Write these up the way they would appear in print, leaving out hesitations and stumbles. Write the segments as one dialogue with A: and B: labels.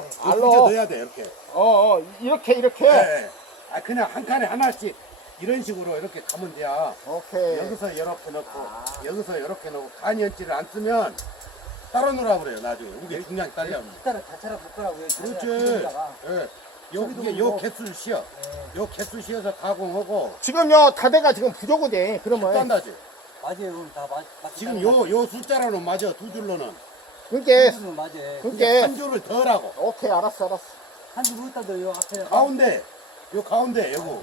A: 알로.
B: 부져 넣어야 돼 이렇게.
A: 이렇게.
B: 네. 아 그냥 한 칸에 하나씩 이런 식으로 이렇게 가면 돼야.
A: 오케이.
B: 여기서 이렇게 넣고 여기서 이렇게 넣고 간이연지를 안 쓰면 따로 넣으라고 그래요 나중에. 이게 중량이 딸려면.
C: 일단은 다차랑 묶으라고요.
B: 그렇지. 예. 요 개수를 씌어. 요 개수 씌어서 가공하고
A: 지금요 다대가 지금 부족하대. 그러면.
B: 딴다지.
C: 맞아요. 다 맞.
B: 지금 요 숫자로는 맞아 두 줄로는.
A: 그게
C: 맞아요.
A: 그게
B: 한 줄을 더 하라고.
A: 오케이 알았어.
C: 한줄 어디다 넣어요 앞에.
B: 가운데 요 가운데 요거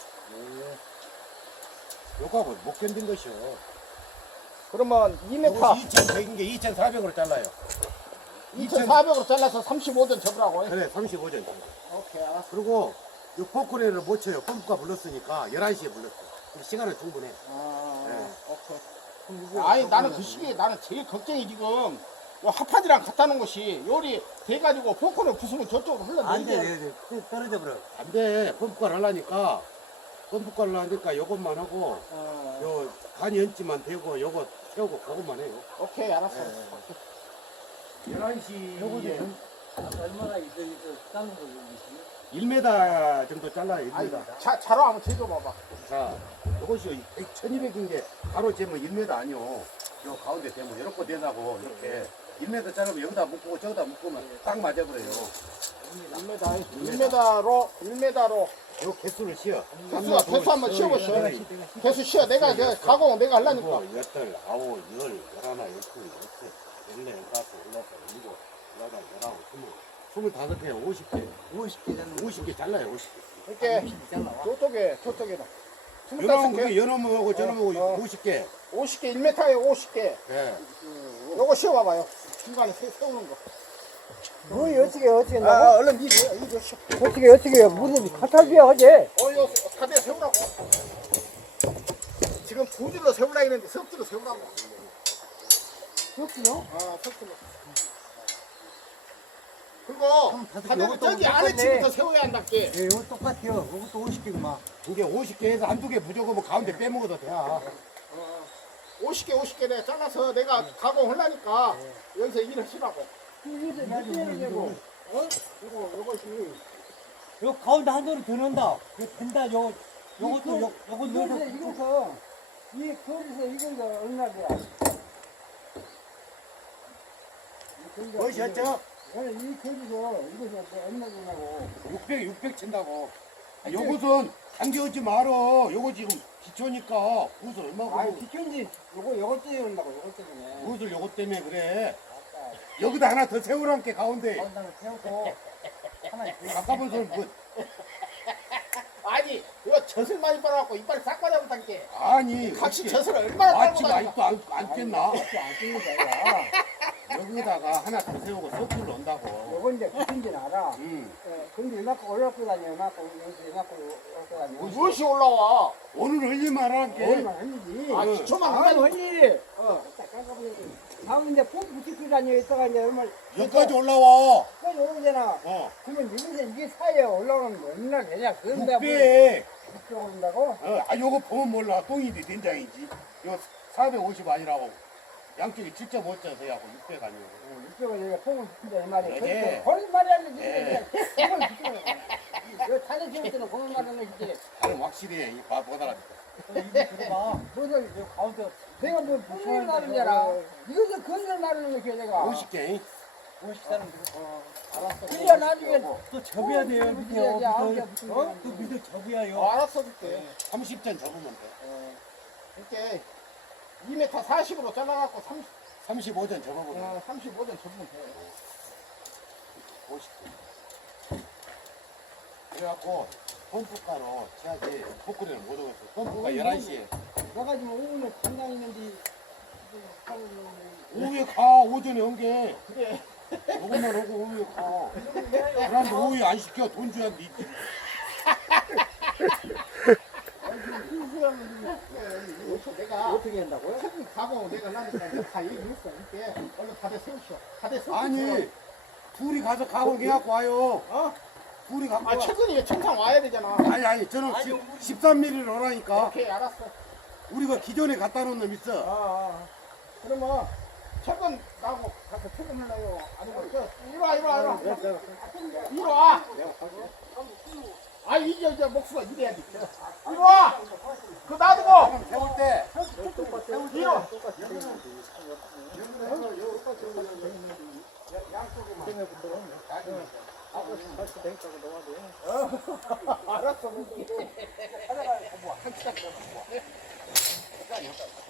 B: 요거하고 못 견딘 것이요.
A: 그러면
B: 요거
A: 2m
B: 2,100인 게 2,400으로 잘라요.
A: 2,400으로 잘라서 35전 접으라고.
B: 그래 35전.
A: 오케이 알았어.
B: 그리고 요 포크레를 못 쳐요. 펌프가 불렀으니까 11시에 불렀어. 그럼 시간은 충분해.
A: 오케이. 아니 나는 그 시기에 나는 제일 걱정이 지금 요 하파디랑 갖다 놓은 것이 요리 돼가지고 포크를 부수면 저쪽으로
C: 안 돼,
A: 흘러내리게.
C: 떨어져 버려.
B: 안 돼. 펌프가 하려니까 펌프가를 하니까 요것만 하고 요 간연지만 대고 요거 세우고 그것만 해요.
A: 오케이 알았어.
B: 11시에
C: 얼마나 이거 작은 거
B: 1m 정도 잘라요. 1m.
A: 아니 자로 한번 재줘봐봐.
B: 자, 이것이 1200인 게 바로 재면 1m 아니요. 요 가운데 대면 이렇게 되자고 이렇게 1m 자르면 여기다 묶고 저기다 묶으면 딱 맞아버려요.
A: 1m로
B: 요 개수를 씌어.
A: 개수 한번 씌워보시오. 개수 씌워. 내가 가공 내가 하려니까.
B: 여덟, 아홉, 열, 열하나, 열둘, 열셋, 열네, 열다섯, 열여섯, 일곱, 여덟, 열아홉, 스물. 25개, 50개.
C: 50개
B: 50개 잘라요, 50개.
A: 이렇게 저쪽에는
B: 요놈은
A: 25개
B: 그게 요놈하고 저놈하고 50개.
A: 50개 1m에 50개.
B: 예.
A: 요거 씌워봐봐요. 중간에 세우는 거.
C: 뭐 어떻게 한다고?
A: 얼른 이거 씌워.
C: 어떻게 무슨 카탈비야 어제?
A: 이거 다대 세우라고. 지금 두 줄로 세우라 했는데 석 줄로 세우라고.
C: 그렇군요.
A: 석 줄로. 그리고 다대는 저기 안에 집부터 세워야 한답게.
C: 예, 이거 똑같아요. 이것도 50개구만.
B: 이게 50개에서 한두 개 부족하면 가운데 빼먹어도 돼.
A: 50개 내가 잘라서 내가 가공하려니까 여기서 일을 쉬라고.
C: 이거
A: 요것이
C: 요 가운데 한 돌이 더 넣는다. 이거 된다. 요것도 요거 넣어서
D: 이거서 이 거기서 이거가 얼마야?
B: 뭐셨죠?
D: 아니 이 거기서 이거서 얼마냐고.
B: 600 친다고. 요것은 당겨오지 말어. 요거 지금 기초니까 무엇을 얼마고.
D: 아니 기천지 요거 때문다고 요거 때문에.
B: 무엇을 요것 때문에 그래. 여기다 하나 더 세우란게 가운데.
D: 가운데를 세우고 하나
B: 가까운 손 뭐.
A: 아니 이거 젖을 많이 빨아갖고 이빨 싹 빠져버렸다니까.
B: 아니.
A: 같이
B: 어떻게
A: 젖을 얼마나 빨고
B: 아침
A: 다니까.
B: 아직도 안 깼나?
D: 안 찍는 거야.
B: 여기다가 하나 더 세우고 서툴 넣는다고.
D: 요거 이제 기천지는 알아.
B: 응.
D: 근데 이만큼 올라가고 다녀 이만큼 이만큼 올라가고 다녀.
A: 무엇이 올라와?
B: 오늘 흘리만 할게.
D: 얼마 했는지.
A: 아 기초만
D: 아
A: 한다니.
D: 언니. 다음 이제 폼 붙이고 다녀 있다가 이제 얼마
B: 여기까지 올라와.
D: 까지 오르잖아. 그러면 여기서 이게 사이에 올라오는 거 얼마나 되냐? 그런데 뭐
B: 600.
D: 이렇게 오른다고?
B: 요거 보면 몰라. 똥이지 된장이지. 요 450 아니라고. 양쪽에 7.5짜 서야고 600 아니고.
D: 이쪽은 여기가 폼을 붙인다 이 말이야.
B: 네.
D: 그런 말이 아니지.
B: 네.
D: 폼을 붙이는 거야. 이거 타는 세울 때는 그런 말은 이제
B: 나는 확실히 이 보다가
C: 들어봐.
D: 그래서
C: 요 가운데
D: 내가 뭐 폼을 말이잖아. 이것은 그걸 말하는 거야 내가.
B: 50개.
C: 50사람
A: 알았어.
D: 그래야 나중에
C: 또 접어야 돼요. 밑에 그 밑에 접어야요.
A: 알았어 줄게.
B: 30전 접으면 돼.
A: 이렇게 2m 40으로 잘라갖고
B: 35전 접어보면
A: 35전 접으면 돼.
B: 50개. 그래갖고 펌프가로 쳐야지 포크리는 못 오겠어. 펌프가 11시에.
D: 내가 지금 오늘 간장 있는데
B: 오후에 가. 오전에 온 게.
A: 그래.
B: 요것만 오고 오후에 가. 그런데 오후에 안 시켜. 돈 줘야 돼.
A: 내가
D: 어떻게 한다고요?
A: 책임 가공 내가 나니까 다 얘기했어. 이렇게 얼른 다들 세우시오. 다들 세우시오.
B: 아니 둘이 가서 가공 해갖고 와요. 둘이 갖고
A: 아
B: 와.
A: 최근에 청상 와야 되잖아.
B: 아니 저는 13mm를 오라니까.
A: 오케이 알았어.
B: 우리가 기존에 갖다 놓은 놈 있어.
A: 그러면 최근 나하고 가서 퇴근하려요. 아니면 이리 와. 이리 와. 아 이제 목수가 이래야지. 이리 와. 그 놔두고.
B: 세울 때
A: 이리 와. 알았어.